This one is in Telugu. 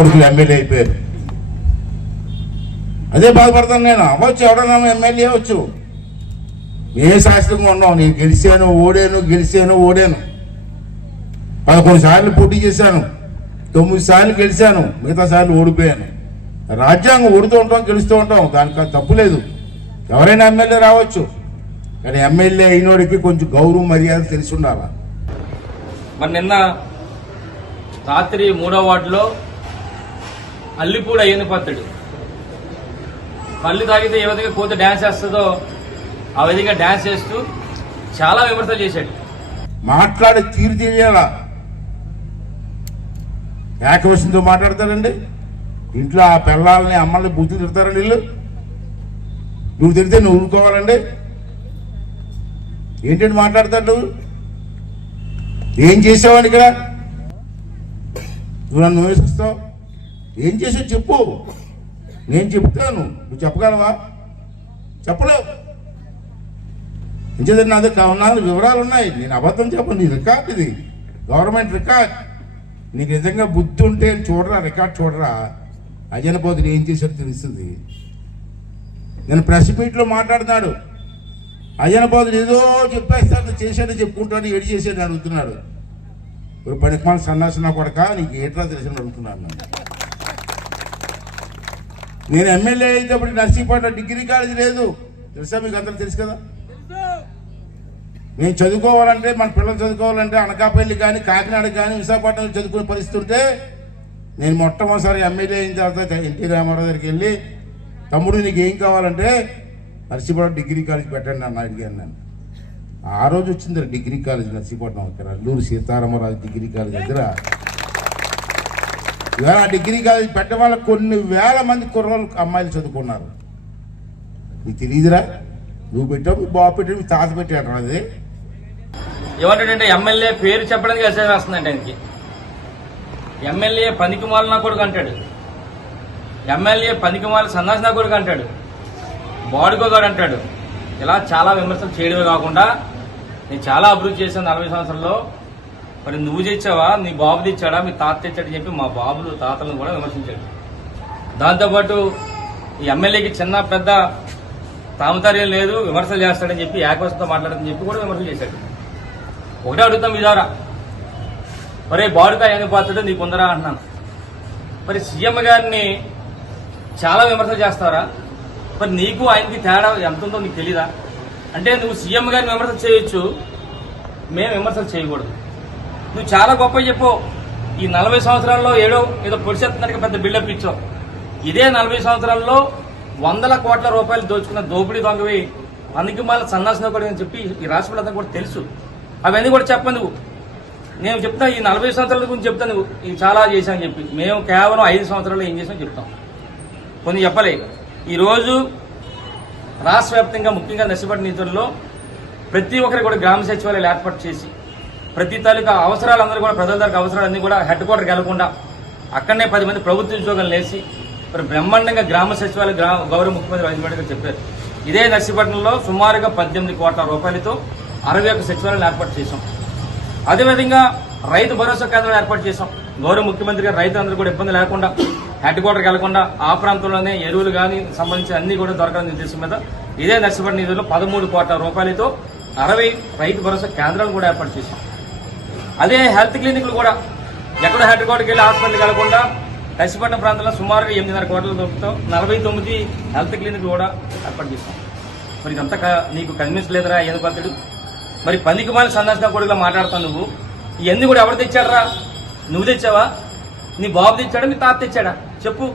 కొడుకులు ఎమ్మెల్యే అయిపోయారు. అదే బాధపడతాను నేను. అవ్వచ్చు ఎవడన్నా ఎమ్మెల్యే అవ్వచ్చు. ఏ శాస్త్రంగా ఉన్నావు? నేను గెలిచాను ఓడాను గెలిచాను ఓడాను. పదకొండు సార్లు పోటీ చేశాను. తొమ్మిది సార్లు గెలిచాను. మిగతా సార్లు ఓడిపోయాను. రాజ్యాంగం ఓడుతూ ఉంటాం గెలుస్తూ ఉంటాం. దానికి తప్పు లేదు. ఎవరైనా ఎమ్మెల్యే రావచ్చు. కానీ ఎమ్మెల్యే అయినోడికి కొంచెం గౌరవం మర్యాద తెలిసి ఉండాలా? మరి నిన్న రాత్రి మూడో వార్డులో అల్లిపూడ అయ్యని పత్తుడు తాగితే ఏ విధంగా కోత డ్యాన్స్ వేస్తుందో ఆ విధంగా డ్యాన్స్ చేస్తూ చాలా విమర్శలు చేశాడు. మాట్లాడే తీరు తెలియాలా ఏకవశంతో మాట్లాడతారండి? ఇంట్లో ఆ పిల్లల్ని అమ్మల్ని బుద్ధి తిడతారండి వీళ్ళు నువ్వు తిడితే నువ్వు ఊరుకోవాలండి. ఏంటంటే మాట్లాడతాడు నువ్వు? ఏం చేసావని ఇక్కడ నువ్వు నన్ను వేసిస్తావు ఏం చేసావు చెప్పు. నేను చెప్తాను. నువ్వు చెప్పగలవా? చెప్పలేవు. ఇంచేదండి నా దగ్గర నాలుగు వివరాలు ఉన్నాయి నేను అబద్ధం చెప్పను. నీ రికార్డ్ ఇది. గవర్నమెంట్ రికార్డ్ నీకు నిజంగా బుద్ధి ఉంటే చూడరా రికార్డ్ చూడరా. అజన ఏం చేశాడో తెలుస్తుంది. నేను ప్రెస్ మీట్లో మాట్లాడుతున్నాడు. అజన ఏదో చెప్పేస్తాడు చేశాడు చెప్పుకుంటాడు ఏడు చేశాడు అడుగుతున్నాడు. ఇప్పుడు పనికిమాల సన్నాసిన కొడక? నీకు ఏట్రా తెలిసిన అడుగుతున్నాను నన్ను. నేను ఎమ్మెల్యే అయినప్పుడు నర్సీపట్నం డిగ్రీ కాలేజ్ లేదు. తెలుసా మీకు అందరూ తెలుసు కదా? నేను చదువుకోవాలంటే మన పిల్లలు చదువుకోవాలంటే అనకాపల్లి కానీ కాకినాడ కానీ విశాఖపట్నం చదువుకునే పరిస్థితి ఉంటే నేను మొట్టమొదటిసారి ఎమ్మెల్యే అయిన తర్వాత ఎన్టీ రామారావు దగ్గరికి వెళ్ళి తమ్ముడు నీకు ఏం కావాలంటే నర్సీపట్నం డిగ్రీ కాలేజ్ పెట్టండి అన్న అడిగాను నన్ను ఆ రోజు వచ్చింది డిగ్రీ కాలేజ్ నర్సీపట్నం దగ్గర అల్లూరు సీతారామరాజు డిగ్రీ కాలేజ్ దగ్గర. ఇవాళ డిగ్రీ కాలేజ్ పెట్టడం వల్ల కొన్ని వేల మంది కుర్రోళ్ళు అమ్మాయిలు చదువుకున్నారు. నీకు తెలియదురా నువ్వు పెట్టావు మీ బాబు పెట్టావు మీ తాత పెట్టాడు అది. ఏమంటాడంటే ఎమ్మెల్యే పేరు చెప్పడానికి ఎస్ఐ వస్తుందంటే ఆయనకి. ఎమ్మెల్యే పనికిమాల నా కొడుకు అంటాడు. ఎమ్మెల్యే పనికిమాల సన్నాసి నా కొడుకు అంటాడు. బాడుకోగాడు అంటాడు. ఇలా చాలా విమర్శలు చేయడమే కాకుండా నేను చాలా అభివృద్ధి చేశాను నలభై సంవత్సరాల్లో. మరి నువ్వు తెచ్చావా నీ బాబు తెచ్చాడా? మీ తాత తెచ్చాడని చెప్పి మా బాబులు తాతలను కూడా విమర్శించాడు. దాంతోపాటు ఈ ఎమ్మెల్యేకి చిన్న పెద్ద తామతార్యం లేదు విమర్శలు చేస్తాడని చెప్పి ఏకవశంతో మాట్లాడని చెప్పి కూడా విమర్శలు చేశాడు. ఒకటే అడుగుతాం మీ ద్వారా. మరి బాడుకా ఏమి పాత్రుడు? నీకు ఉందరా అంటున్నాను. మరి సీఎం గారిని చాలా విమర్శలు చేస్తారా? మరి నీకు ఆయనకి తేడా ఎంత ఉందో నీకు తెలీదా? అంటే నువ్వు సీఎం గారిని విమర్శలు చేయొచ్చు. మేము విమర్శలు చేయకూడదు. నువ్వు చాలా గొప్ప చెప్పు. ఈ నలభై సంవత్సరాల్లో ఏడో ఏదో పొడిచెత్తున్నట్టుగా పెద్ద బిల్డప్ ఇచ్చావు. ఇదే నలభై సంవత్సరాల్లో వందల కోట్ల రూపాయలు దోచుకున్న దోపిడీ దొంగవి పనికిమాల సన్నాసిన కూడా అని చెప్పి ఈ రాష్ట్రంలో కూడా తెలుసు. అవన్నీ కూడా చెప్పను నువ్వు. నేను చెప్తా ఈ నలభై సంవత్సరాల గురించి చెప్తాను నువ్వు. ఇది చాలా చేశాను చెప్పి. మేము కేవలం ఐదు సంవత్సరాలు ఏం చేసామో చెప్తాం. కొన్ని చెప్పలే. ఈరోజు రాష్ట్ర వ్యాప్తంగా ముఖ్యంగా నష్టపడిన నిధుల్లో ప్రతి ఒక్కరికి కూడా గ్రామ సచివాలయాలు ఏర్పాటు చేసి ప్రతి తాలూకా అవసరాలందరూ కూడా ప్రజల దగ్గర అవసరాలన్నీ కూడా హెడ్ క్వార్టర్కి వెళ్ళకుండా అక్కడనే పది మంది ప్రభుత్వ ఉద్యోగాలు లేచి మరి బ్రహ్మాండంగా గ్రామ సచివాలయ గ్రామ గౌరవ ముఖ్యమంత్రి రాజమండ్రి గారు చెప్పారు. ఇదే నర్సీపట్నంలో సుమారుగా పద్దెనిమిది కోట్ల రూపాయలతో అరవై ఒక్క సచివాలయాలు ఏర్పాటు చేశాం. అదేవిధంగా రైతు భరోసా కేంద్రాలు ఏర్పాటు చేశాం. గౌరవ ముఖ్యమంత్రి గారు రైతులందరూ కూడా ఇబ్బంది లేకుండా హెడ్ క్వార్టర్కి వెళ్ళకుండా ఆ ప్రాంతంలోనే ఎరువులు కానీ సంబంధించిన అన్ని కూడా దొరకాలని ఉద్దేశం మీద ఇదే నర్సీపట్నం నిధుల్లో పదమూడు కోట్ల రూపాయలతో అరవై రైతు భరోసా కేంద్రాలు కూడా ఏర్పాటు చేశాం. అదే హెల్త్ క్లినిక్లు కూడా. ఎక్కడ హెడ్ క్వార్టర్కి వెళ్ళి హాస్పిటల్కి వెళ్ళకుండా కసిపట్నం ప్రాంతంలో సుమారుగా ఎనిమిదిన్నర కోట్లు దొరుకుతాం. నలభై తొమ్మిది హెల్త్ క్లినిక్లు కూడా ఏర్పాటు చేస్తాం. మరి ఇదంతా నీకు నీకు కనిపించలేదురా ఏది పత్రుడు మరి పందికి మాలి సందర్శన కొడుకులా మాట్లాడతావు నువ్వు? ఇవన్నీ కూడా ఎవరు తెచ్చాడరా నువ్వు తెచ్చావా? నీ బాబు తెచ్చాడా? నీ తాత తెచ్చాడా? చెప్పు.